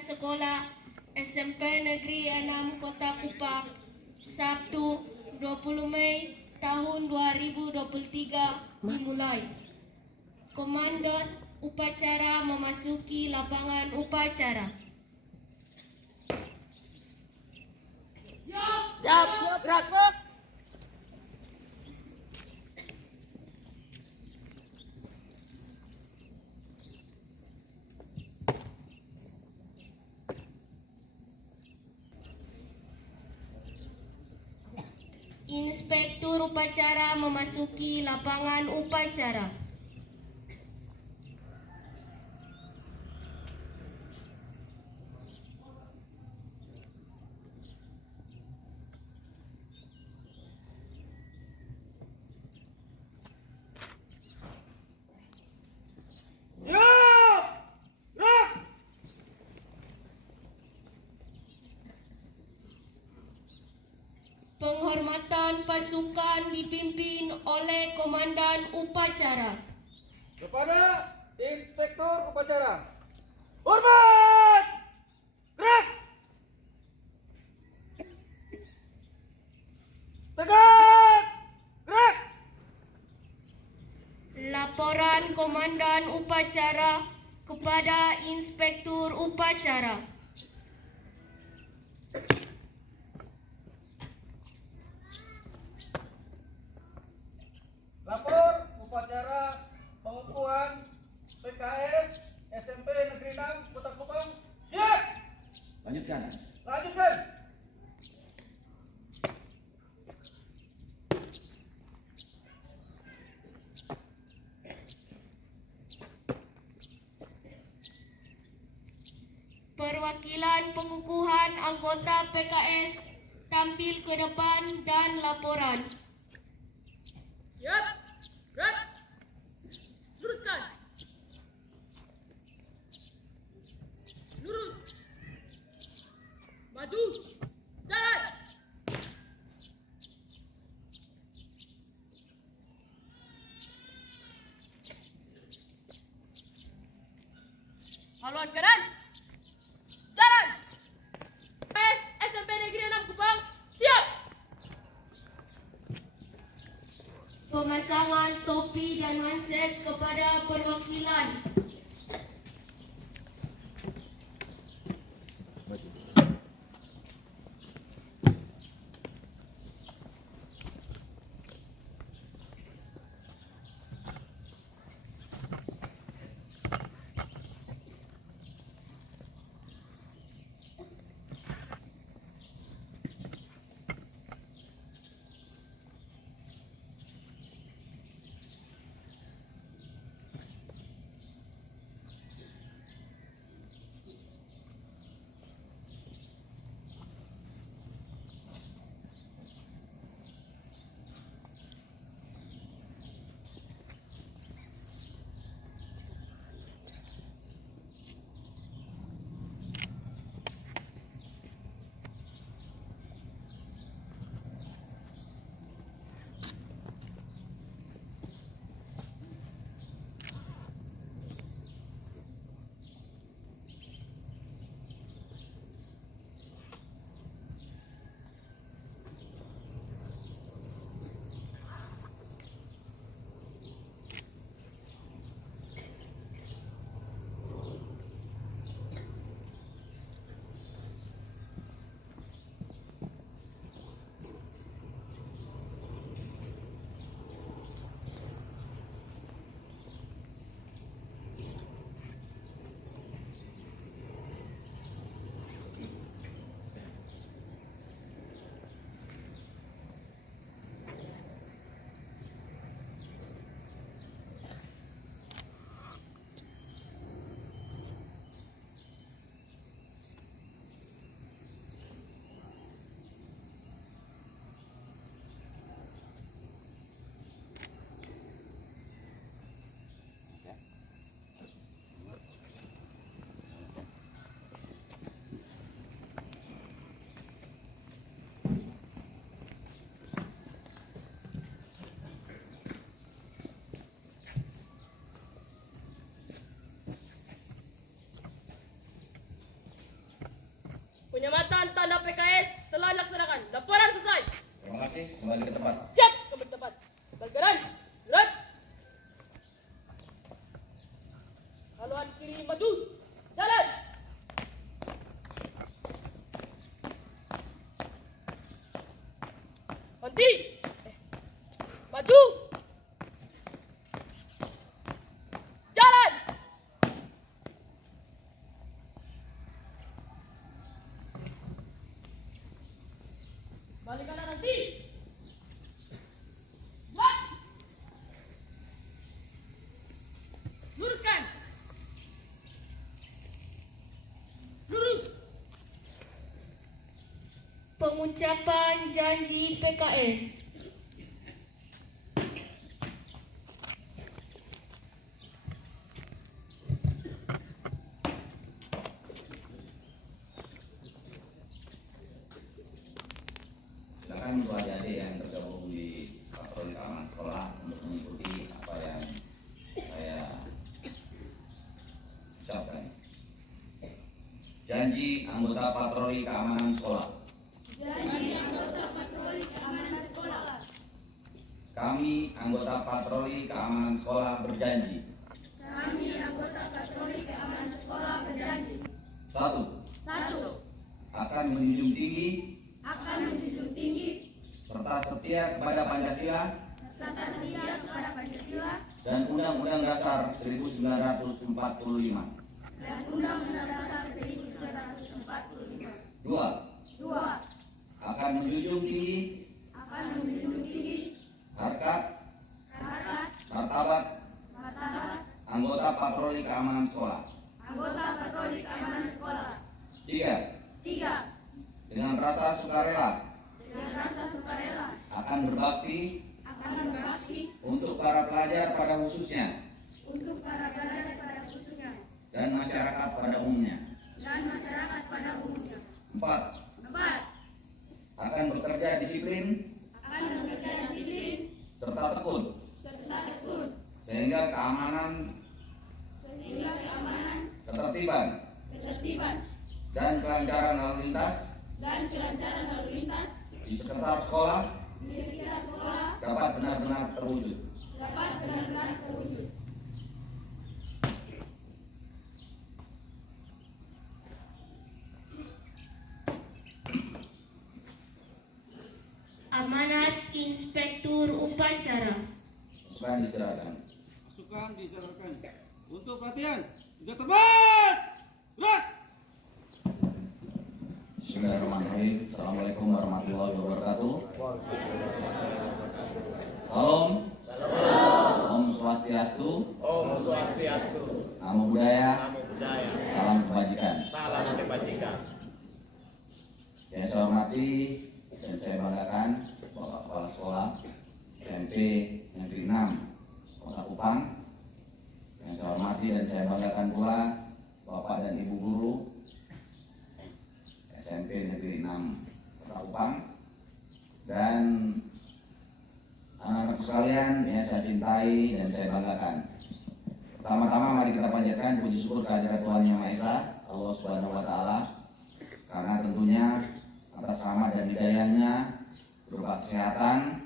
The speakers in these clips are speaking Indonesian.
sekolah SMP Negeri 6 Kota Kupang, Sabtu 20 Mei tahun 2023 dimulai. Komandan upacara memasuki lapangan upacara. Siap, gerak. Inspektur upacara memasuki lapangan upacara. Penghormatan pasukan dipimpin oleh Komandan Upacara. Kepada Inspektur Upacara, hormat! Gerak! Tegak! Gerak! Laporan Komandan Upacara kepada Inspektur Upacara. Lapor upacara pengukuhan PKS SMP Negeri 6 Kota Kupang. Siap! Lanjutkan. Lanjutkan. Perwakilan pengukuhan anggota PKS tampil ke depan dan laporan. Siap, gerak. Luruskan. Lurus. Maju. Jalan. Haluan kanan. Jalan. SMP Negeri 6 Kupang. Siap. Pemasangan topi dan manset kepada perwakilan. masing-masing kembali ke tempat. Siap, kembali tempat. Balik kanan. Gerak. Haluan kiri maju. Jalan. Henti. Maju. Jalan. Balik kanan nanti. Buat. Luruskan. Lurus. Pengucapan janji PKS. Silakan untuk adik-adik yang tergabung di patroli keamanan sekolah untuk mengikuti apa yang saya ucapkan. Janji anggota patroli keamanan sekolah. Kami anggota patroli keamanan sekolah berjanji. Satu. Akan menjunjung tinggi serta setia kepada Pancasila dan Undang-Undang Dasar 1945. Dua. Akan menjunjung tinggi harkat, martabat anggota patroli keamanan sekolah. Tiga. Dengan rasa sukarela akan berbakti untuk para pelajar pada khususnya dan masyarakat pada umumnya. Empat. Akan bekerja disiplin serta tekun sehingga keamanan, ketertiban dan kelancaran lalu lintas di sekitar sekolah dapat benar-benar terwujud. Amanat Inspektur Upacara. Pasukan diserahkan. Pasukan diserahkan. Untuk pelatihan, sudah terbang. Gerak. Bismillahirrahmanirrahim. Assalamualaikum warahmatullahi wabarakatuh. Salam. Om Swastiastu. Namo Buddhaya. Salam kebajikan. Yang saya hormati dan saya banggakan Bapak Kepala Sekolah SMP Negeri 6 Kota Kupang. Yang saya hormati dan saya banggakan pula Bapak dan Ibu Guru SMP Negeri 6 Kota Kupang dan anak-anakku sekalian yang saya cintai dan saya banggakan. Pertama-tama mari kita panjatkan puji syukur kehadirat Tuhan Yang Maha Esa, Allah Subhanahu wa taala, karena tentunya atas rahmat dan hidayahnya berupa kesehatan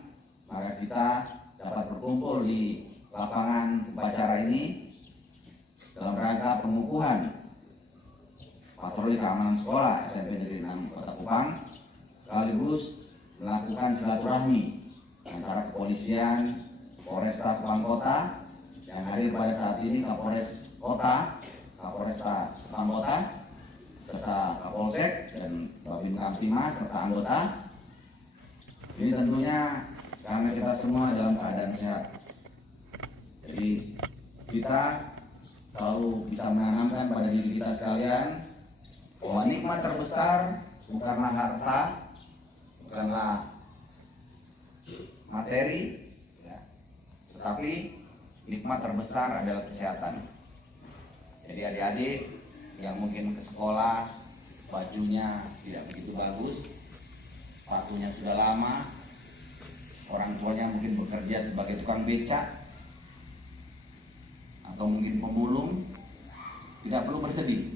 maka kita dapat berkumpul di lapangan upacara ini dalam rangka pengukuhan patroli keamanan sekolah SMP Negeri 6 Kota Kupang, sekaligus melakukan silaturahmi antara kepolisian, Polresta Kupang Kota yang hadir pada saat ini, Kapolres Kota, Kapolresta Kupang Kota, serta Kapolsek dan Babin Kamtimas serta anggota. Ini tentunya karena kita semua dalam keadaan sehat. Jadi kita selalu bisa menanamkan pada diri kita sekalian bahwa nikmat terbesar bukanlah harta, bukanlah materi, ya, tetapi nikmat terbesar adalah kesehatan. Jadi adik-adik yang mungkin ke sekolah bajunya tidak begitu bagus, sepatunya sudah lama, orang tuanya mungkin bekerja sebagai tukang becak atau mungkin pemulung, tidak perlu bersedih.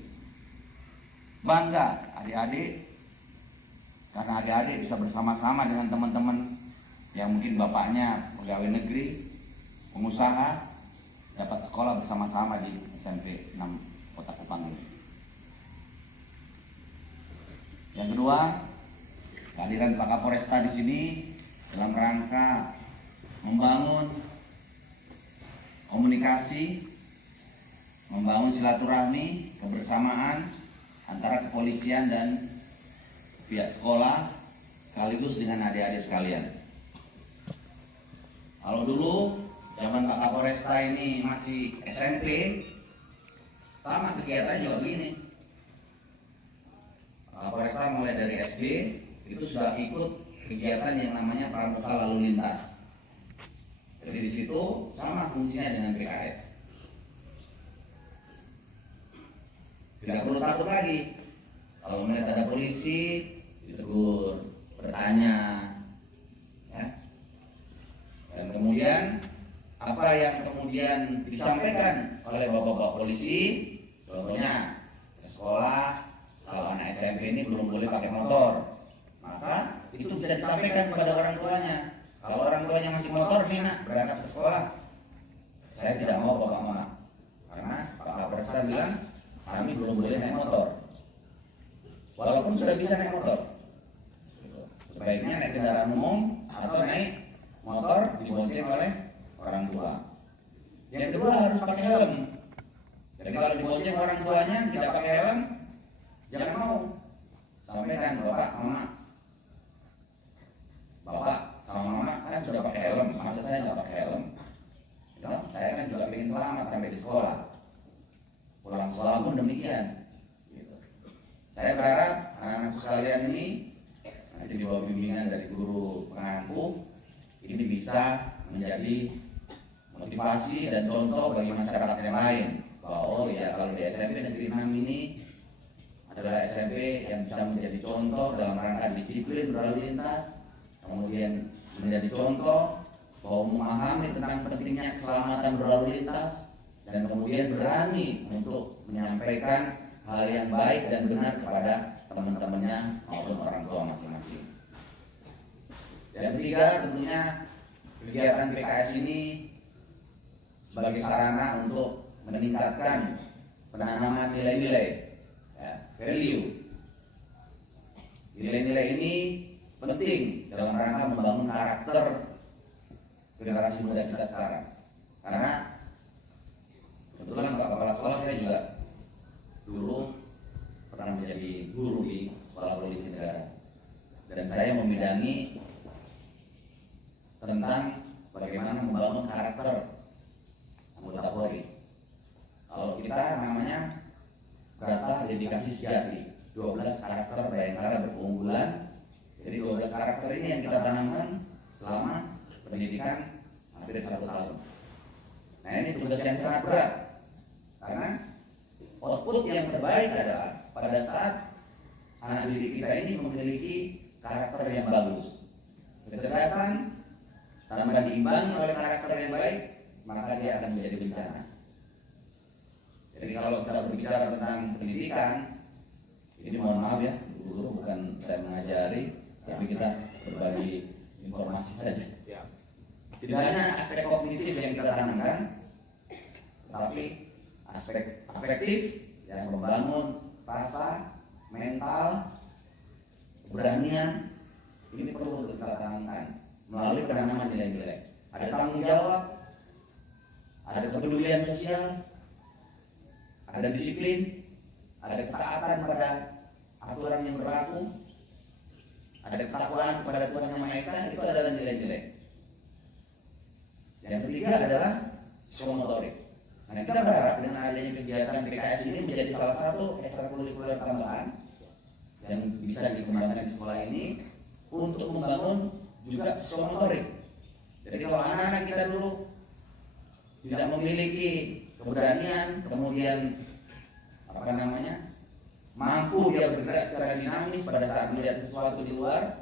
Bangga adik-adik karena adik-adik bisa bersama-sama dengan teman-teman yang mungkin bapaknya pegawai negeri, pengusaha, dapat sekolah bersama-sama di SMP 6 Kota Kupang ini. Yang kedua, kehadiran Pak Kapolresta di sini dalam rangka membangun komunikasi, membangun silaturahmi, kebersamaan antara kepolisian dan pihak sekolah sekaligus dengan adik-adik sekalian. Kalau dulu zaman Pak Kapolresta ini masih SMP, sama kegiatan juga begini. Pak Kapolresta mulai dari SD itu sudah ikut kegiatan yang namanya pramuka lalu lintas. Jadi di situ sama fungsinya dengan PKS. Tidak perlu takut lagi. Kalau melihat ada polisi, ditegur, bertanya, ya. Dan kemudian apa yang kemudian disampaikan oleh bapak-bapak polisi, contohnya ke sekolah, kalau anak SMP ini belum boleh pakai motor, maka itu bisa disampaikan kepada orang tuanya. Kalau orang tuanya masih motor, mina berangkat ke sekolah. Saya tidak mau bapak mama, karena Pak Kapolresta bilang kami belum boleh naik motor. Walaupun sudah bisa naik motor, sebaiknya naik kendaraan umum atau naik motor dibonceng oleh orang tua. Yang kedua harus pakai helm. Jadi kalau dibonceng orang tuanya tidak pakai helm, jangan mau. Sampaikan bapak, mama, bapak sama mama kan sudah pakai helm, masa saya nggak pakai helm? No, saya kan juga ingin selamat sampai di sekolah. Pulang sekolah pun demikian. Gitu. Saya berharap anak-anakku sekalian ini nanti di bawah bimbingan dari guru pengampu ini bisa menjadi motivasi dan contoh bagi masyarakat yang lain bahwa oh ya kalau di SMP Negeri 6 ini adalah SMP yang bisa menjadi contoh dalam rangka disiplin berlalu lintas, kemudian menjadi contoh bahwa memahami tentang pentingnya keselamatan berlalu lintas dan kemudian berani untuk menyampaikan hal yang baik dan benar kepada teman-temannya maupun orang tua masing-masing. Yang ketiga tentunya kegiatan PKS ini sebagai sarana untuk meningkatkan penanaman nilai-nilai, ya, value. Nilai-nilai ini penting dalam rangka membangun karakter generasi muda kita sekarang. Karena kebetulan Pak Kepala Sekolah saya juga dulu pernah menjadi guru di Sekolah Polisi Negara. Dan saya membidangi tentang bagaimana membangun karakter anggota Polri. Kalau kita namanya data dedikasi sejati, 12 karakter Bayangkara berkeunggulan. Jadi 12 karakter ini yang kita tanamkan selama pendidikan hampir 1 tahun. Nah ini tugas yang sangat berat karena output yang terbaik adalah pada saat anak didik kita ini memiliki karakter yang bagus, kecerdasan tanpa diimbangi oleh karakter yang baik, maka dia akan menjadi bencana. Jadi kalau kita berbicara tentang pendidikan, ini mohon maaf ya, guru bukan saya mengajari, tapi kita berbagi informasi saja. Tidak hanya aspek kognitif yang kita tanamkan, tapi aspek afektif yang membangun rasa, mental, keberanian, ini perlu kita tanamkan melalui penanaman nilai-nilai. Ada tanggung jawab, ada kepedulian sosial, ada disiplin, ada ketaatan pada aturan yang berlaku, ada ketakwaan kepada Tuhan Yang Maha Esa. Itu adalah nilai-nilai. Yang ketiga adalah psikomotorik. Nah, kita berharap dengan adanya kegiatan PKS ini menjadi salah satu ekstrakurikuler tambahan yang bisa dikembangkan di sekolah ini untuk membangun juga psikomotorik. Jadi kalau anak-anak kita dulu tidak memiliki keberanian, kemudian mampu dia bergerak secara dinamis pada saat melihat sesuatu di luar.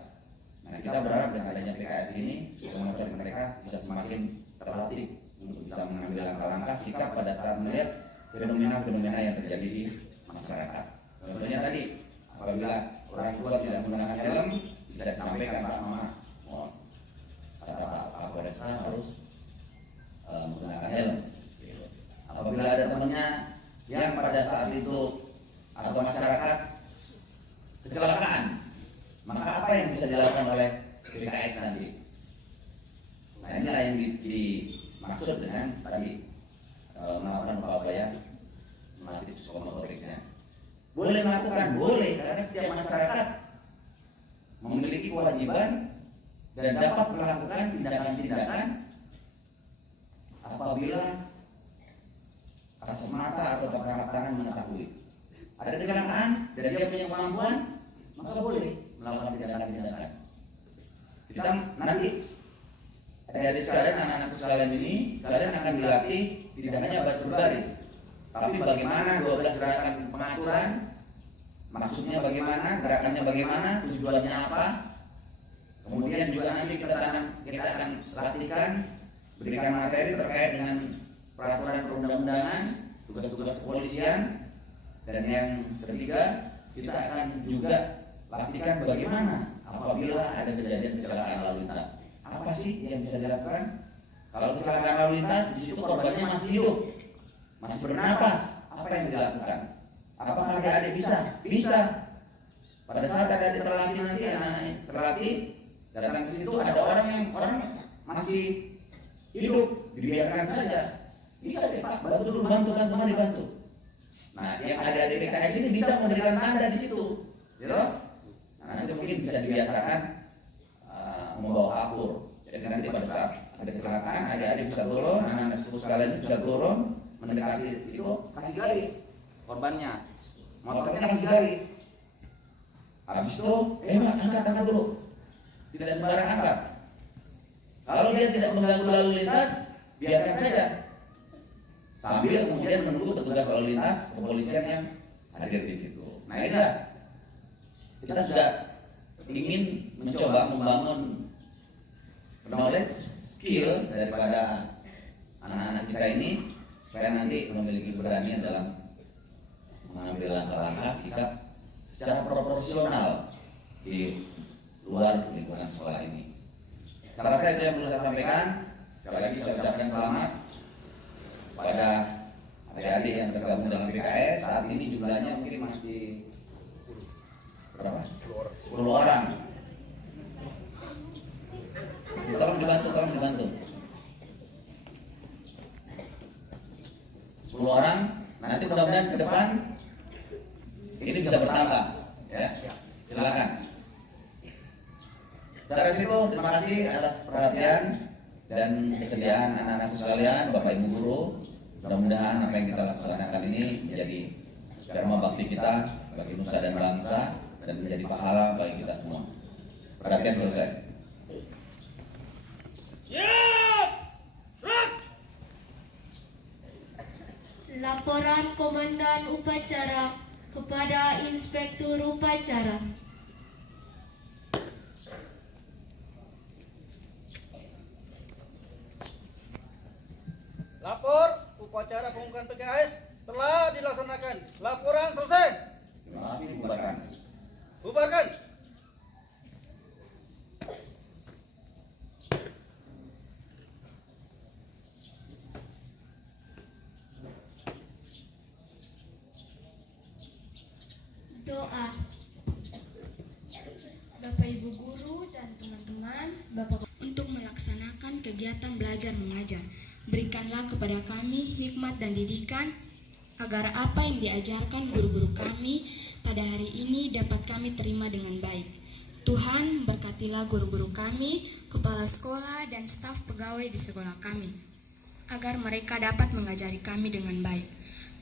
Nah, kita berharap dengan adanya PKS ini psikomotorik mereka bisa semakin terlatih untuk bisa mengambil langkah-langkah sikap pada saat melihat fenomena-fenomena yang terjadi di masyarakat. Contohnya tadi, apabila orang tua tidak menggunakan helm, bisa disampaikan Pak Mama, Polresta harus menggunakan helm. Apabila ada temannya yang pada saat itu atau masyarakat kecelakaan, maka apa yang bisa dilakukan oleh BKS nanti? Nah, inilah yang dimaksud dengan tadi melakukan upaya melatih psikomotoriknya. Boleh melakukan, boleh, karena setiap masyarakat memiliki kewajiban dan dapat melakukan tindakan-tindakan apabila kasat mata atau tertangkap tangan mengetahui ada kecelakaan dan dia punya kemampuan, maka boleh melakukan tindakan-tindakan. Kita nanti adik-adik sekalian, anak-anak sekalian ini, kalian akan dilatih tidak hanya baris berbaris, tapi bagaimana 12 gerakan pengaturan, maksudnya bagaimana, gerakannya bagaimana, tujuannya apa. Kemudian juga nanti kita akan latihkan, berikan materi terkait dengan peraturan perundang-undangan, tugas-tugas kepolisian, dan yang ketiga kita akan juga latihkan bagaimana apabila ada kejadian kecelakaan lalu lintas. Apa sih yang bisa dilakukan? Kalau kecelakaan lalu lintas, di situ korbannya masih hidup, masih bernapas, apa yang dilakukan? Apakah adik-adik bisa? Bisa. Pada saat adik-adik terlatih nanti, anak-anak terlatih, datang ke situ ada orang masih hidup, dibiarkan saja. Bisa deh Pak, bantu dulu, bantu, mari bantu. Nah, yang adik-adik BKS ini bisa memberikan tanda di situ, gitu. Nah, nanti mungkin bisa dibiasakan membawa apur. Jadi nanti pada saat ada kecelakaan, adik-adik bisa turun, anak-anak sekalian itu bisa turun, mendekati itu, kasih garis korbannya, motornya kasih garis. Habis itu, Pak, angkat dulu, tidak sembarang angkat. Kalau dia tidak mengganggu lalu lintas, biarkan saja. Sambil kemudian menunggu petugas lalu lintas kepolisian yang hadir di situ. Nah, inilah kita sudah ingin mencoba membangun knowledge, skill daripada anak-anak kita ini supaya nanti memiliki keberanian dalam mengambil langkah-langkah sikap secara proporsional di luar lingkungan sekolah ini. Saya rasa itu yang perlu saya sampaikan. Sekali lagi saya ucapkan selamat pada adik-adik yang tergabung dengan BKS. Saat ini jumlahnya mungkin masih berapa? 10 orang. Tolong dibantu. 10 orang. Nah, nanti mudah-mudahan ke depan ini bisa bertambah, ya. Silakan. Secara situ, terima kasih atas perhatian dan kesediaan anak-anak sekalian, Bapak Ibu guru. Mudah-mudahan apa yang kita laksanakan ini menjadi dharma bakti kita bagi nusa dan bangsa dan menjadi pahala bagi kita semua. Perhatian selesai. Siap! Gerak! Laporan Komandan Upacara kepada Inspektur Upacara. Lapor upacara pembukaan PKS telah dilaksanakan. Laporan selesai. Terima kasih, bubarkan. Bubarkan. Doa. Bapak Ibu guru dan teman-teman, untuk melaksanakan kegiatan belajar mengajar, berikanlah kepada kami hikmat dan didikan agar apa yang diajarkan guru-guru kami pada hari ini dapat kami terima dengan baik. Tuhan berkatilah guru-guru kami, kepala sekolah dan staf pegawai di sekolah kami, agar mereka dapat mengajari kami dengan baik.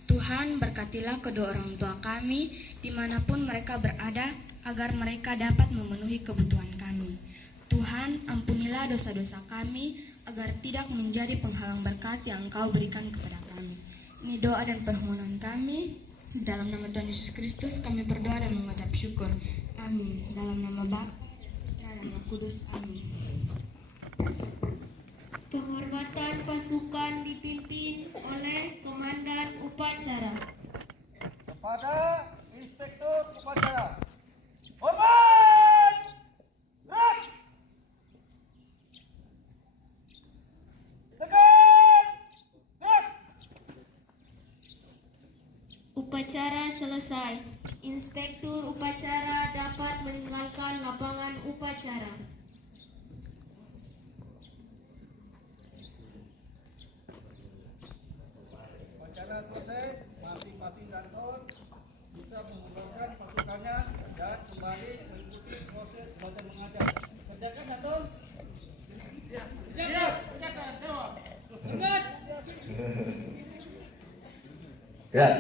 Tuhan berkatilah kedua orang tua kami dimanapun mereka berada, agar mereka dapat memenuhi kebutuhan kami. Tuhan, ampunilah dosa-dosa kami, agar tidak menjadi penghalang berkat yang Engkau berikan kepada kami. Ini doa dan permohonan kami. Dalam nama Tuhan Yesus Kristus kami berdoa dan mengucap syukur. Amin. Dalam nama Bapa, Putra, dan Roh Kudus. Amin. Penghormatan pasukan dipimpin oleh Komandan Upacara. Kepada Inspektur Upacara. Hormat! Gerak! upacara selesai. Inspektur upacara dapat meninggalkan lapangan upacara. Upacara selesai, masing-masing kantor bisa mengembangkan pasukannya dan kembali mengikuti proses belajar mengajar. Kerjakan kantor. Ya,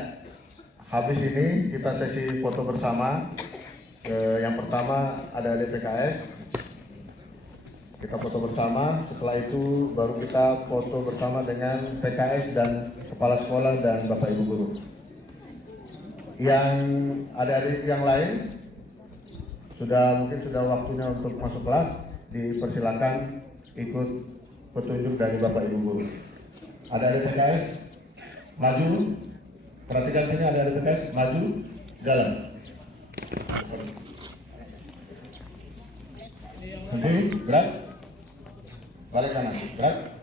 habis ini kita sesi foto bersama. Yang pertama ada DPKS, kita foto bersama. Setelah itu baru kita foto bersama dengan PKS dan kepala sekolah dan bapak ibu guru. Yang adik-adik yang lain mungkin sudah waktunya untuk masuk kelas. Dipersilakan ikut petunjuk dari bapak ibu guru. Ada DPKS maju. Perhatikan sini, ada PKS maju jalan. Nanti gerak balik kanan, gerak.